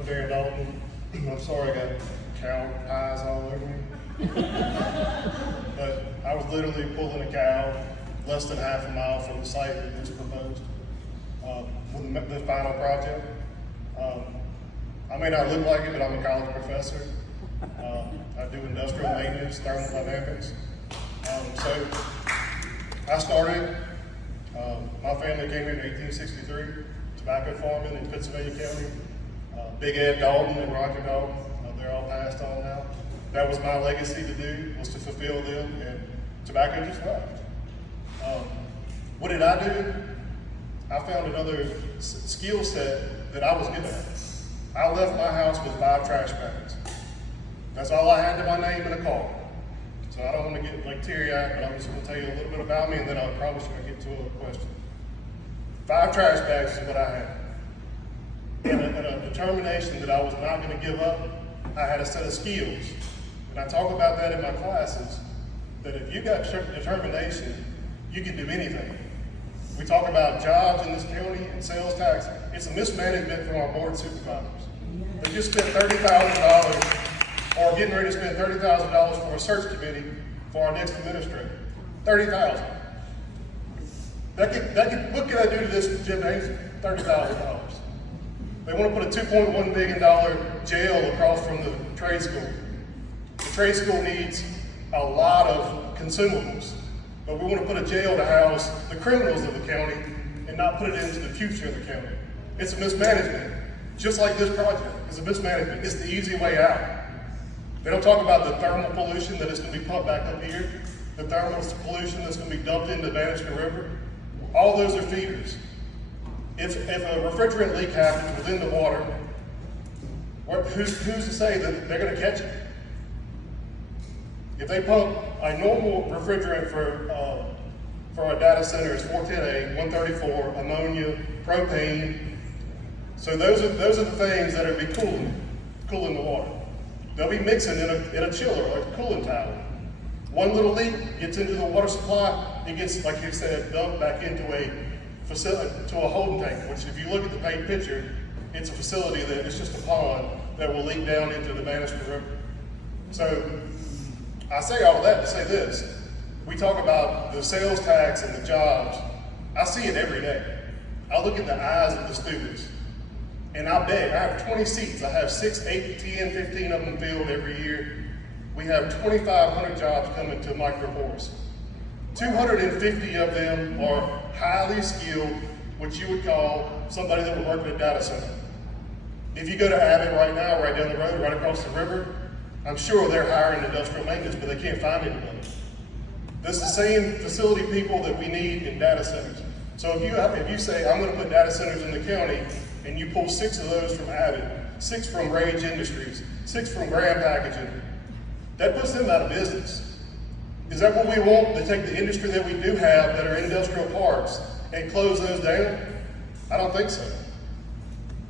I'm Darren Dalton. I'm sorry I got cow pies all over me. But I was literally pulling a cow less than half a mile from the site that was proposed with the final project. I may not look like it, but I'm a college professor. I do industrial maintenance, thermodynamics. So I started, my family came here in 1863, tobacco farming in Pittsylvania County. Big Ed Dalton and Roger Dalton, they're all passed on now. That was my legacy to do, was to fulfill them, and tobacco just left. What did I do? I found another skill set that I was good at. I left my house with 5 trash bags. That's all I had to my name in a car. So I don't want to get like teary-eyed, but I'm just going to tell you a little bit about me, and then I promise you I'll get to a question. 5 trash bags is what I had. And a determination that I was not going to give up. I had a set of skills. And I talk about that in my classes, that if you got determination, you can do anything. We talk about jobs in this county and sales tax. It's a mismanagement from our board supervisors. They just spent $30,000 or getting ready to spend $30,000 for a search committee for our next administrator. $30,000. What can I do to this gymnasium? $30,000. They want to put a $2.1 million jail across from the trade school. The trade school needs a lot of consumables, but we want to put a jail to house the criminals of the county and not put it into the future of the county. It's a mismanagement. Just like this project is a mismanagement. It's the easy way out. They don't talk about the thermal pollution that is going to be pumped back up here, the thermal pollution that's going to be dumped into Bannister River. All those are feeders. If a refrigerant leak happens within the water, who's to say that they're going to catch it? If they pump a normal refrigerant for a data center is 410A, 134, ammonia, propane. So those are the things that are be cooling the water. They'll be mixing in a chiller or a cooling tower. One little leak gets into the water supply, it gets, like you said, dumped back into a facility, to a holding tank, which if you look at the paint picture, it's a facility that is just a pond that will leak down into the Bannister River. So I say all of that to say this. We talk about the sales tax and the jobs. I see it every day. I look at the eyes of the students, and I bet, I have 20 seats. I have 6, 8, 10, 15 of them filled every year. We have 2,500 jobs coming to Micropolis. 250 of them are highly skilled, what you would call somebody that would work at a data center. If you go to Abbott right now, right down the road, right across the river, I'm sure they're hiring industrial maintenance, but they can't find anybody. This is the same facility people that we need in data centers. So if you say, I'm going to put data centers in the county, and you pull 6 of those from Abbott, 6 from Rage Industries, 6 from Graham Packaging, that puts them out of business. Is that what we want, to take the industry that we do have that are industrial parks and close those down? I don't think so.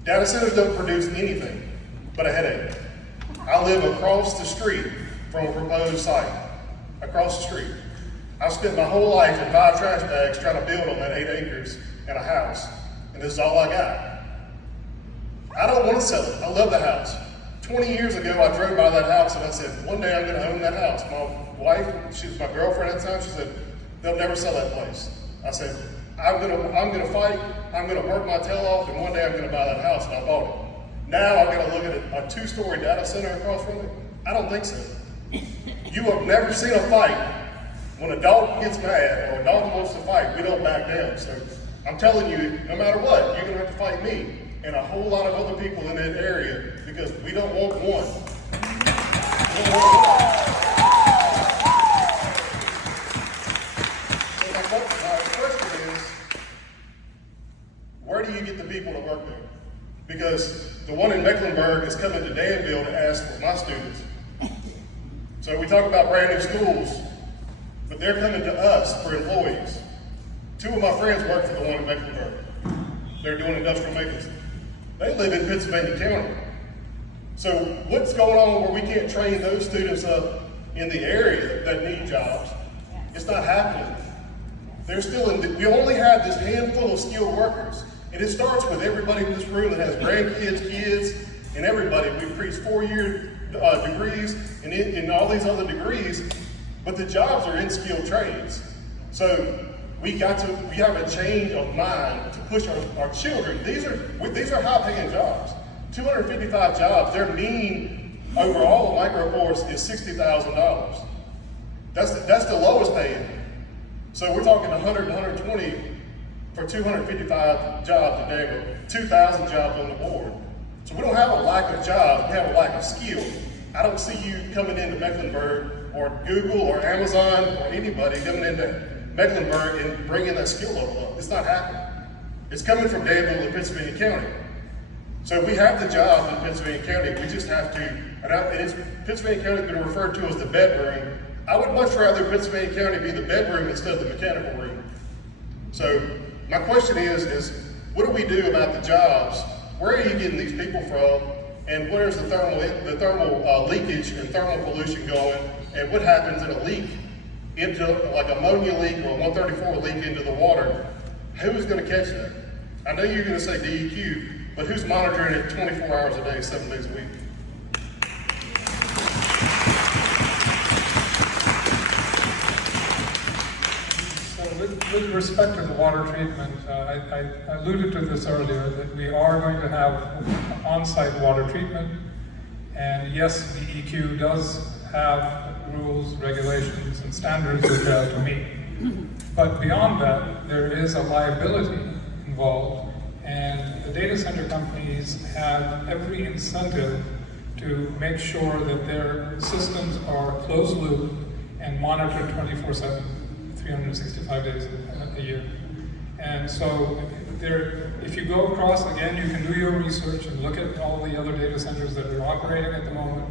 Data centers don't produce anything but a headache. I live across the street from a proposed site, across the street. I've spent my whole life in 5 trash bags trying to build on that 8 acres and a house, and this is all I got. I don't want to sell it. I love the house. 20 years ago, I drove by that house and I said, one day I'm going to own that house. My wife, she was my girlfriend at the time, she said, they'll never sell that place. I said, I'm going to fight, I'm going to work my tail off, and one day I'm going to buy that house, and I bought it. Now I've got to look at a 2-story data center across from it. I don't think so. You have never seen a fight when a dog gets mad or a dog wants to fight, we don't back down. So I'm telling you, no matter what, you're going to have to fight me and a whole lot of other people in that area, because we don't want one. We don't want one. So my question is, where do you get the people to work there? Because the one in Mecklenburg is coming to Danville to ask for my students. So we talk about brand new schools, but they're coming to us for employees. 2 of my friends work for the one in Mecklenburg. They're doing industrial maintenance. They live in Pittsylvania County. So what's going on where we can't train those students up in the area that need jobs? It's not happening. They're still in, we only have this handful of skilled workers. And it starts with everybody in this room that has grandkids, kids, and everybody. We preach 4-year degrees and all these other degrees, but the jobs are in skilled trades. So we have a change of mind to push our children. These are high-paying jobs. 255 jobs. Their mean overall of Microforce is $60,000. That's the lowest paying. So we're talking 100 to 120 for 255 jobs a day, with 2,000 jobs on the board. So we don't have a lack of jobs, we have a lack of skill. I don't see you coming into Mecklenburg or Google or Amazon or anybody coming into Mecklenburg and bringing that skill level up. It's not happening. It's coming from Danville and Pittsylvania County. So we have the jobs in Pittsylvania County, we just have to, Pittsylvania County has been referred to as the bedroom. I would much rather Pittsylvania County be the bedroom instead of the mechanical room. So my question is what do we do about the jobs? Where are you getting these people from? And where's the thermal leakage and thermal pollution going? And what happens in a leak into like ammonia leak or a 134 leak into the water? Who's going to catch that? I know you're going to say DEQ, but who's monitoring it 24 hours a day, 7 days a week? With respect to the water treatment, I alluded to this earlier, that we are going to have on-site water treatment. And yes, the EQ does have rules, regulations, and standards that they have to meet. But beyond that, there is a liability involved, and the data center companies have every incentive to make sure that their systems are closed loop and monitored 24/7. 365 days a year. And so if you go across, again, you can do your research and look at all the other data centers that are operating at the moment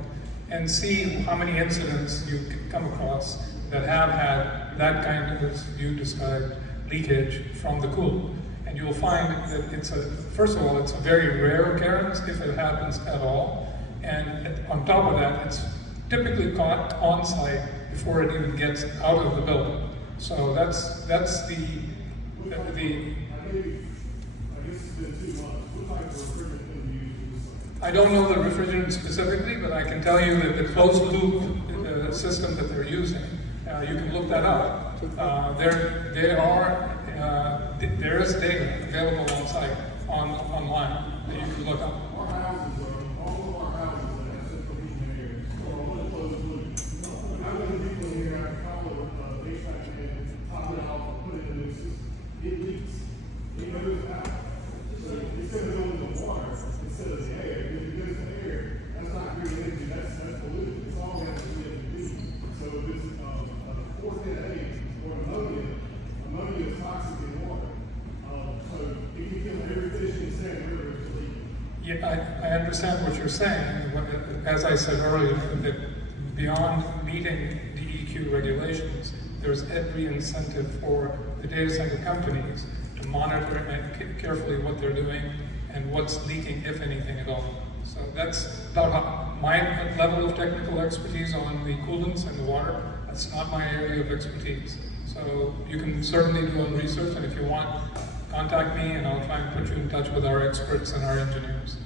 and see how many incidents you come across that have had that kind of, as you described, leakage from the coolant. And you'll find that first of all, it's a very rare occurrence if it happens at all. And on top of that, it's typically caught on site before it even gets out of the building. So that's the I don't know the refrigerant specifically, but I can tell you that the closed loop system that they're using, you can look that up. There is data available on site, online that you can look up. It leaks. It moves out. So instead of going to the water, instead of the air, if it goes to the air, that's not green energy, that's pollution. It's all we have to do. So if it's a 410A or ammonia is toxic in water. So it can kill every fish in the same river if it's leaking. Yeah, I understand what you're saying. As I said earlier, that beyond meeting DEQ regulations, there's every incentive for the data center companies to monitor carefully what they're doing and what's leaking, if anything at all. So that's about my level of technical expertise on the coolants and the water. That's not my area of expertise. So you can certainly do your research, and if you want, contact me and I'll try and put you in touch with our experts and our engineers.